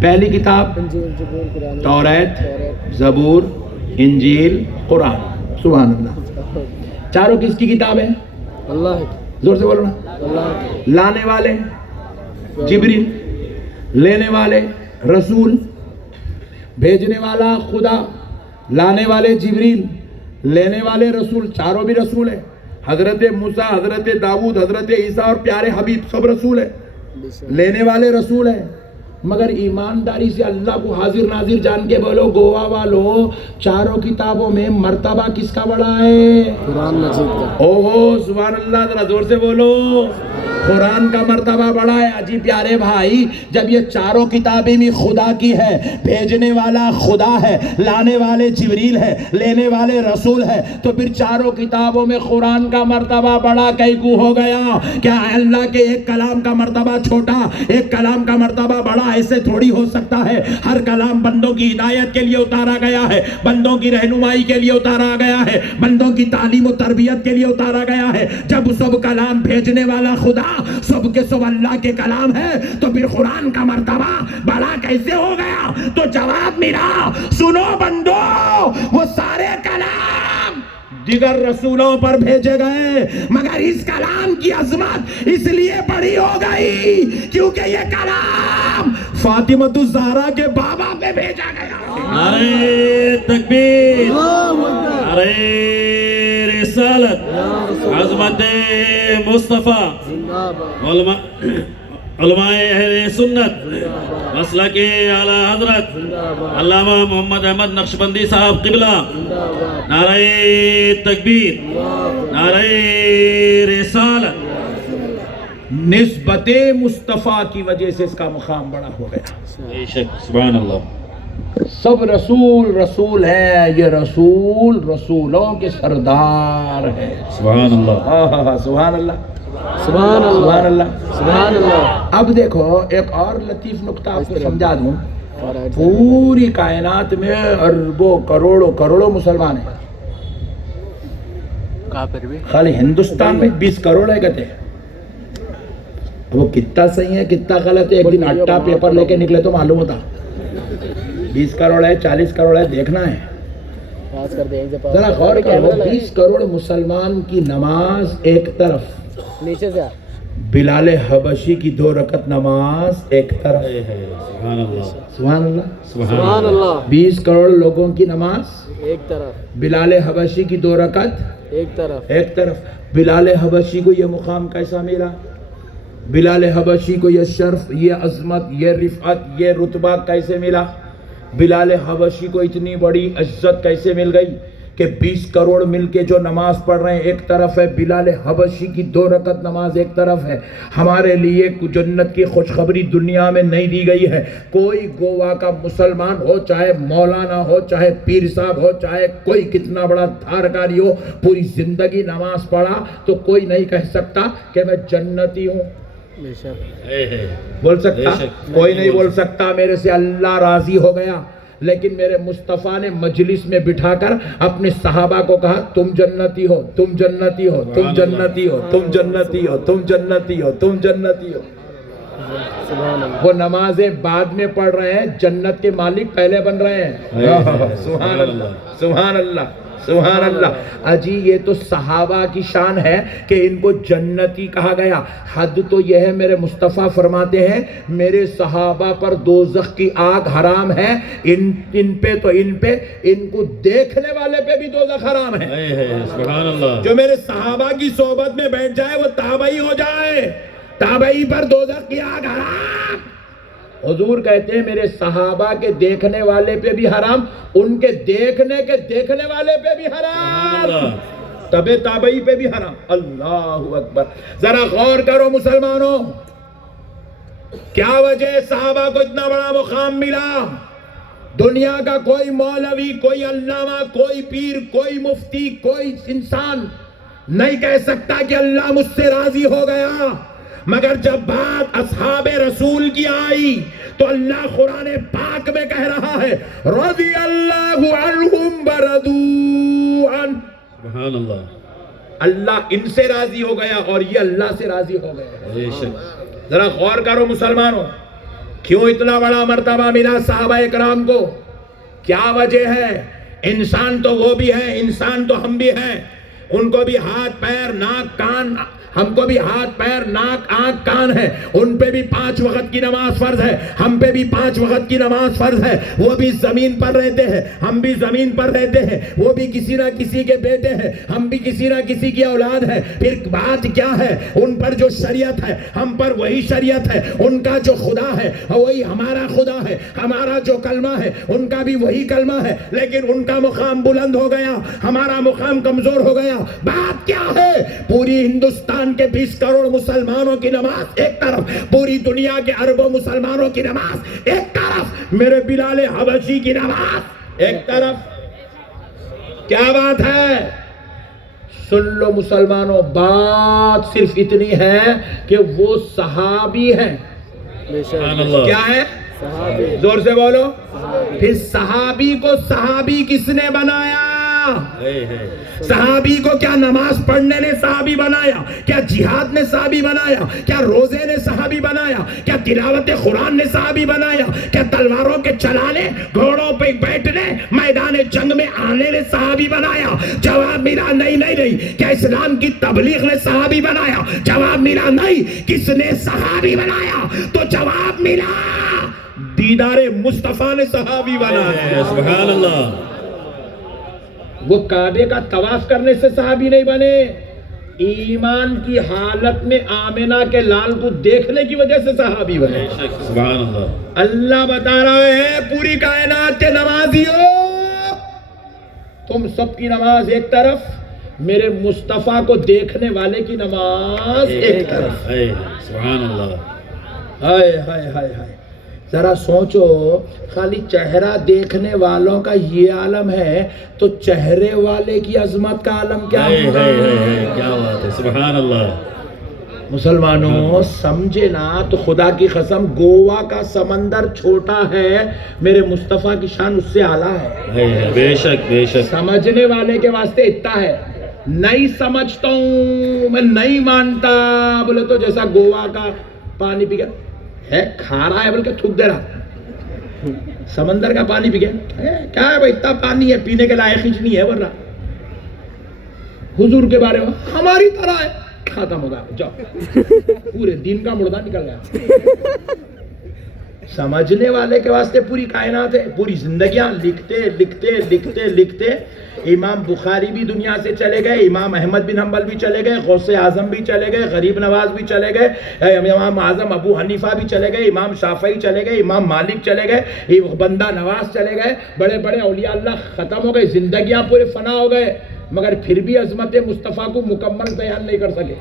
پہلی کتاب توریت، زبور، انجیل، قرآن. سبحان اللہ. چاروں کس کی کتاب ہے؟ اللہ. زور سے بولو نا. اللہ. لانے والے جبریل، لینے والے رسول، بھیجنے والا خدا، لانے والے جبریل، لینے والے رسول. چاروں بھی رسول ہیں. حضرت موسیٰ، حضرت داؤد، حضرت عیسیٰ اور پیارے حبیب سب رسول ہیں، لینے والے رسول ہیں. مگر ایمانداری سے اللہ کو حاضر ناظر جان کے بولو گوا والو، چاروں کتابوں میں مرتبہ کس کا بڑا ہے؟ قرآن مجید کا. اوہ سبحان اللہ. ذرا زور سے بولو. قرآن کا مرتبہ بڑا ہے. عجیب پیارے بھائی، جب یہ چاروں کتابیں بھی خدا کی ہے، بھیجنے والا خدا ہے، لانے والے جبریل ہے، لینے والے رسول ہے، تو پھر چاروں کتابوں میں قرآن کا مرتبہ بڑا کیوں ہو گیا؟ کیا اللہ کے ایک کلام کا مرتبہ چھوٹا، ایک کلام کا مرتبہ بڑا؟ ایسے تھوڑی ہو سکتا ہے. ہر کلام بندوں کی ہدایت کے لیے اتارا گیا ہے، بندوں کی رہنمائی کے لیے اتارا گیا ہے، بندوں کی تعلیم و تربیت کے لیے اتارا گیا ہے. جب سب کلام بھیجنے والا خدا سب کے سب اللہ کے کلام ہے، تو پھر قرآن کا مرتبہ بڑا کیسے ہو گیا؟ تو جواب ملا، سنو بندو، وہ سارے کلام دیگر رسولوں پر بھیجے گئے، مگر اس کلام کی عظمت اس لیے بڑی ہو گئی کیونکہ یہ کلام فاطمۃ الزہرا کے بابا پہ بھیجا گیا. نعرہ تکبیر، نعرہ رسالت، عظمت مصطفیٰ. علماء اہل سنت مسلک اعلیٰ حضرت علامہ محمد احمد نقشبندی صاحب قبلہ. نعرہ تکبیر، نعرہ رسالت. نسبت مصطفیٰ کی وجہ سے اس کا مقام بڑا ہو گیا. بے شک. سبحان اللہ. سب رسول رسول ہے، یہ رسول رسولوں کے سردار ہے. سبحان اللہ. سبحان اللہ. سبحان اللہ. سبحان اللہ. سبحان اللہ. اب دیکھو ایک اور لطیف نکتہ آپ کو سمجھا دوں. پوری کائنات میں اربوں کروڑوں مسلمان ہیں. کافر بھی خالی ہندوستان میں 20 کروڑ ہے کہتے ہیں. وہ کتنا صحیح ہے کتنا غلط ہے ایک دن اٹا پیپر لے کے نکلے تو معلوم ہوتا. 20 کروڑ ہے 40 کروڑ ہے دیکھنا ہے. ذرا غور کرو، 20 کروڑ مسلمان کی نماز ایک طرف، نیچے سے بلال حبشی کی 2 رکعت نماز ایک طرف. سبحان اللہ. سبحان اللہ. سبحان اللہ. 20 کروڑ لوگوں کی نماز ایک طرف، بلال حبشی کی 2 رکعت ایک طرف. ایک طرف. بلال حبشی کو یہ مقام کیسا ملا؟ بلال حبشی کو یہ شرف، یہ عظمت، یہ رفعت، یہ رتبہ کیسے ملا؟ بلال حبشی کو اتنی بڑی عزت کیسے مل گئی کہ 20 کروڑ مل کے جو نماز پڑھ رہے ہیں ایک طرف ہے، بلال حبشی کی 2 رکعت نماز ایک طرف ہے. ہمارے لیے جنت کی خوشخبری دنیا میں نہیں دی گئی ہے. کوئی گوا کا مسلمان ہو، چاہے مولانا ہو، چاہے پیر صاحب ہو، چاہے کوئی کتنا بڑا دھارکاری ہو، پوری زندگی نماز پڑھا تو کوئی نہیں کہہ سکتا کہ میں جنتی ہوں. بول سکتا؟ کوئی نہیں بول سکتا میرے سے اللہ راضی ہو گیا. لیکن میرے مصطفیٰ نے مجلس میں بٹھا کر اپنے صحابہ کو کہا تم جنتی ہو، تم جنتی ہو، تم جنتی ہو، تم جنتی ہو، تم جنتی ہو، تم جنتی ہو. وہ نمازیں بعد میں پڑھ رہے ہیں، جنت کے مالک پہلے بن رہے ہیں. سبحان اللہ. سبحان اللہ. سبحان اللہ. اجی یہ تو صحابہ کی شان ہے کہ ان کو جنتی کہا گیا. حد تو یہ ہے میرے مصطفیٰ فرماتے ہیں میرے صحابہ پر دوزخ کی آگ حرام ہے، ان پہ ان کو دیکھنے والے پہ بھی دوزخ حرام ہے. سبحان اللہ. جو میرے صحابہ کی صحبت میں بیٹھ جائے وہ تابعی ہو جائے، تابعی پر دوزخ کی آگ حرام. حضور کہتے ہیں میرے صحابہ کے دیکھنے والے پہ بھی حرام، ان کے دیکھنے والے پہ بھی حرام، تبے تابعی پہ بھی حرام. اللہ اکبر. ذرا غور کرو مسلمانوں، کیا وجہ صحابہ کو اتنا بڑا مقام ملا؟ دنیا کا کوئی مولوی، کوئی علامہ، کوئی پیر، کوئی مفتی، کوئی انسان نہیں کہہ سکتا کہ اللہ مجھ سے راضی ہو گیا. مگر جب بات اصحاب رسول کی آئی تو اللہ قرآن پاک میں کہہ رہا ہے رضی اللہ عنہم ورضوا عنہ. سبحان اللہ. اللہ ان سے راضی ہو گیا اور یہ اللہ سے راضی ہو گئے. ذرا غور کرو مسلمانوں، کیوں اتنا بڑا مرتبہ ملا صحابہ اکرام کو؟ کیا وجہ ہے؟ انسان تو وہ بھی ہے، انسان تو ہم بھی ہیں، ان کو بھی ہاتھ پیر ناک کان، ہم کو بھی ہاتھ پیر ناک آنکھ کان ہے، ان پہ بھی 5 وقت کی نماز فرض ہے، ہم پہ بھی 5 وقت کی نماز فرض ہے۔ وہ بھی زمین پر رہتے ہیں، ہم بھی زمین پر رہتے ہیں، وہ بھی کسی نہ کسی کے بیٹے ہیں، ہم بھی کسی نہ کسی کی اولاد ہے۔ پھر بات کیا ہے؟ ان پر جو شریعت ہے ہم پر وہی شریعت ہے، ان کا جو خدا ہے وہی ہمارا خدا ہے، ہمارا جو کلمہ ہے ان کا بھی وہی کلمہ ہے، لیکن ان کا مقام بلند ہو گیا، ہمارا مقام کمزور ہو گیا۔ بات کیا ہے؟ پوری ہندوستان کے 20 کروڑ مسلمانوں کی نماز ایک طرف، پوری دنیا کے اربوں مسلمانوں کی نماز ایک طرف، میرے بلال حبشی کی نماز ایک طرف۔ کیا بات ہے؟ سن لو مسلمانوں، بات صرف اتنی ہے کہ وہ صحابی ہیں۔ بے شک سبحان اللہ۔ کیا ہے؟ صحابی زور سے بولو۔ پھر صحابی کو صحابی کس نے بنایا؟ صحابی کو کیا نماز پڑھنے نے صحابی بنایا؟ کیا جہاد نے صحابی بنایا؟ کیا روزے نے صحابی بنایا؟ کیا تلاوت قرآن نے صحابی بنایا؟ کیا تلواروں کے چلانے، گھوڑوں پہ بیٹھنے، میدان جنگ میں آنے نے صحابی بنایا؟ جواب ملا نہیں۔ کیا اسلام کی تبلیغ نے صحابی بنایا؟ جواب ملا نہیں۔ کس نے صحابی بنایا؟ تو جواب ملا دیدار مصطفیٰ نے صحابی بنایا۔ سبحان اللہ۔ وہ کعبے کا طواف کرنے سے صحابی نہیں بنے، ایمان کی حالت میں آمنہ کے لال کو دیکھنے کی وجہ سے صحابی بنے۔ سبحان اللہ۔ اللہ بتا رہے ہیں پوری کائنات کے نمازیوں، تم سب کی نماز ایک طرف، میرے مصطفیٰ کو دیکھنے والے کی نماز ایک طرف۔ سبحان اللہ۔ ہائے ہائے ہائے ہائے، ذرا سوچو، خالی چہرہ دیکھنے والوں کا یہ عالم ہے تو چہرے والے کی عظمت کا عالم کیا ہوگا؟ کیا بات ہے، سبحان اللہ۔ مسلمانوں سمجھے نا تو خدا کی قسم گوا کا سمندر چھوٹا ہے، میرے مصطفیٰ کی شان اس سے اعلیٰ ہے۔ بے شک بے شک۔ سمجھنے والے کے واسطے اتنا ہے، نہیں سمجھتا ہوں میں، نہیں مانتا بولے تو جیسا گوا کا پانی پی گیا ہے، کھارا ہے بلکہ تھوک دے رہا، سمندر کا پانی پی گیا کیا ہے بھائی، اتنا پانی ہے پینے کے لائق ہی نہیں ہے، ورنہ حضور کے بارے میں ہماری طرح ہے، ختم ہوگا، جاؤ، پورے دین کا مردہ نکل گیا۔ سمجھنے والے کے واسطے پوری کائنات ہے، پوری زندگیاں لکھتے لکھتے لکھتے لکھتے امام بخاری بھی دنیا سے چلے گئے، امام احمد بن حنبل بھی چلے گئے، غوث اعظم بھی چلے گئے، غریب نواز بھی چلے گئے، امام اعظم ابو حنیفہ بھی چلے گئے، امام شافعی چلے گئے، امام مالک چلے گئے، بندہ نواز چلے گئے، بڑے بڑے اولیاء اللہ ختم ہو گئے، زندگیاں پورے فنا ہو گئے، مگر پھر بھی عظمت مصطفیٰ کو مکمل بیان نہیں کر سکے۔